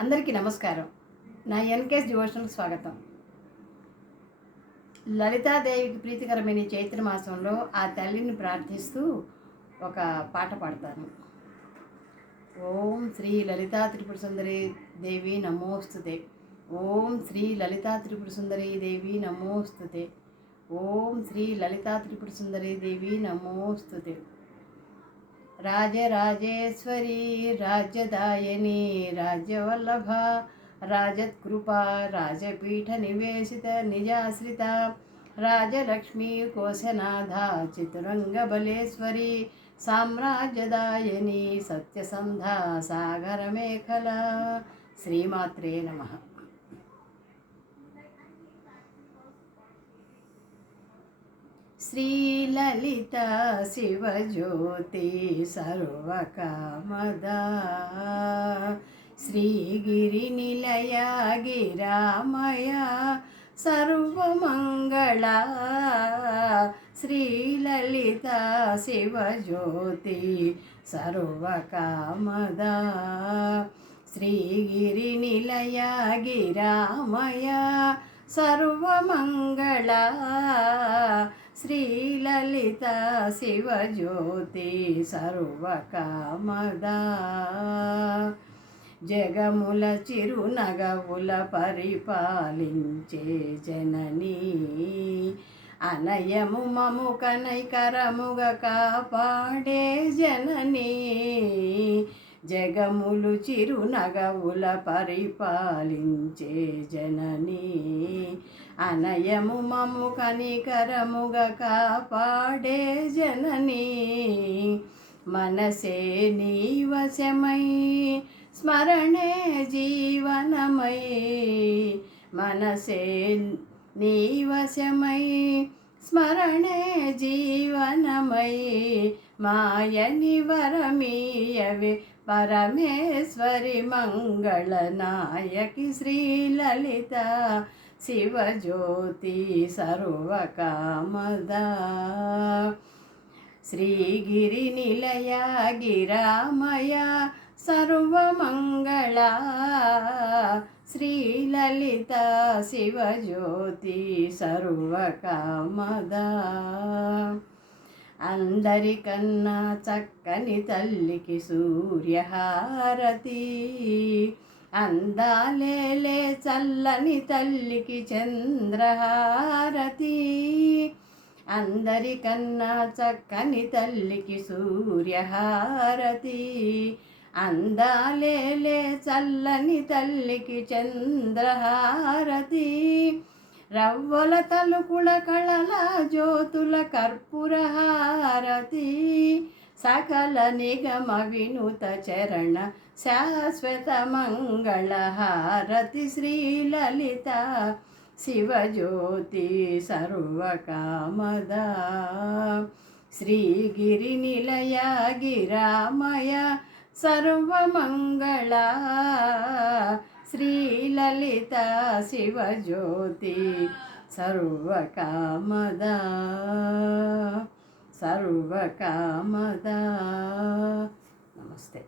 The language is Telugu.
అందరికీ నమస్కారం. నా ఎన్కేఎస్ డివోషనల్కి స్వాగతం. లలితాదేవికి ప్రీతికరమైన చైత్ర మాసంలో ఆ తల్లిని ప్రార్థిస్తూ ఒక పాట పాడతాను. ఓం శ్రీ లలితా త్రిపుర సుందరి దేవి నమోస్తుతే. ఓం శ్రీ లలితా త్రిపుర సుందరి దేవి నమోస్తుతే. ఓం శ్రీ లలితా త్రిపుర సుందరి దేవి నమోస్తుతే. రాజరాజేశ్వరి రాజ్యదాయని రాజ్యవల్లభ రాజత్కృపా రాజపీఠ నివేశిత నిజాశ్రిత రాజలక్ష్మీ కోశనాథ చతురంగబలేశ్వరి సామ్రాజ్యదాయని సత్యసంధ సాగరమేఖల. శ్రీమాత్రే నమః. శ్రీలలిత శివజ్యోతి సర్వకామదా శ్రీగిరి నిలయ గిరామయ సర్వమంగళ. శ్రీలలిత శివజ్యోతి సర్వకామదా శ్రీగిరి నిలయ గిరామయ సర్వమంగళ. శ్రీలలిత శివజ్యోతి సర్వకామదా జగముల చిరునగవుల పరిపాలించే జననీ అనయము మము కనైకరముగ కాపాడే జననీ. జగములు చిరునగవుల పరిపాలించే జననీ అనయము మము కనికరముగ కాపాడే జననీ. మనసే నీ వశమై స్మరణే జీవనమై మనసే నీ వశమై స్మరణే జీవనమై మాయని వరమీయవే పరమేశ్వరి మంగళనాయకి శ్రీలలిత శివజ్యోతి సర్వకామదా శ్రీగిరి నిలయ గిరామయ సర్వమంగళ. శ్రీలలిత శివజ్యోతి సర్వకామదా అందరికన్నా చక్కని తల్లికి సూర్యహారతి అందాలేలే చల్లని తల్లికి చంద్రహారతి. అందరికన్నా చక్కని తల్లికి సూర్యహారతి అందాలేలే చల్లని తల్లికి చంద్రహారతి. రవ్వల తలుకుల కళల జ్యోతుల కర్పూరహారతి సకల నిగమ వినుత చరణ శాశ్వత మంగళహారతి. శ్రీలలిత శివజ్యోతి సర్వకామదా శ్రీగిరి నిలయ గిరామయ సర్వమంగళ. శ్రీలలిత శివజ్యోతి సర్వకామదా సర్వకామదా. నమస్తే.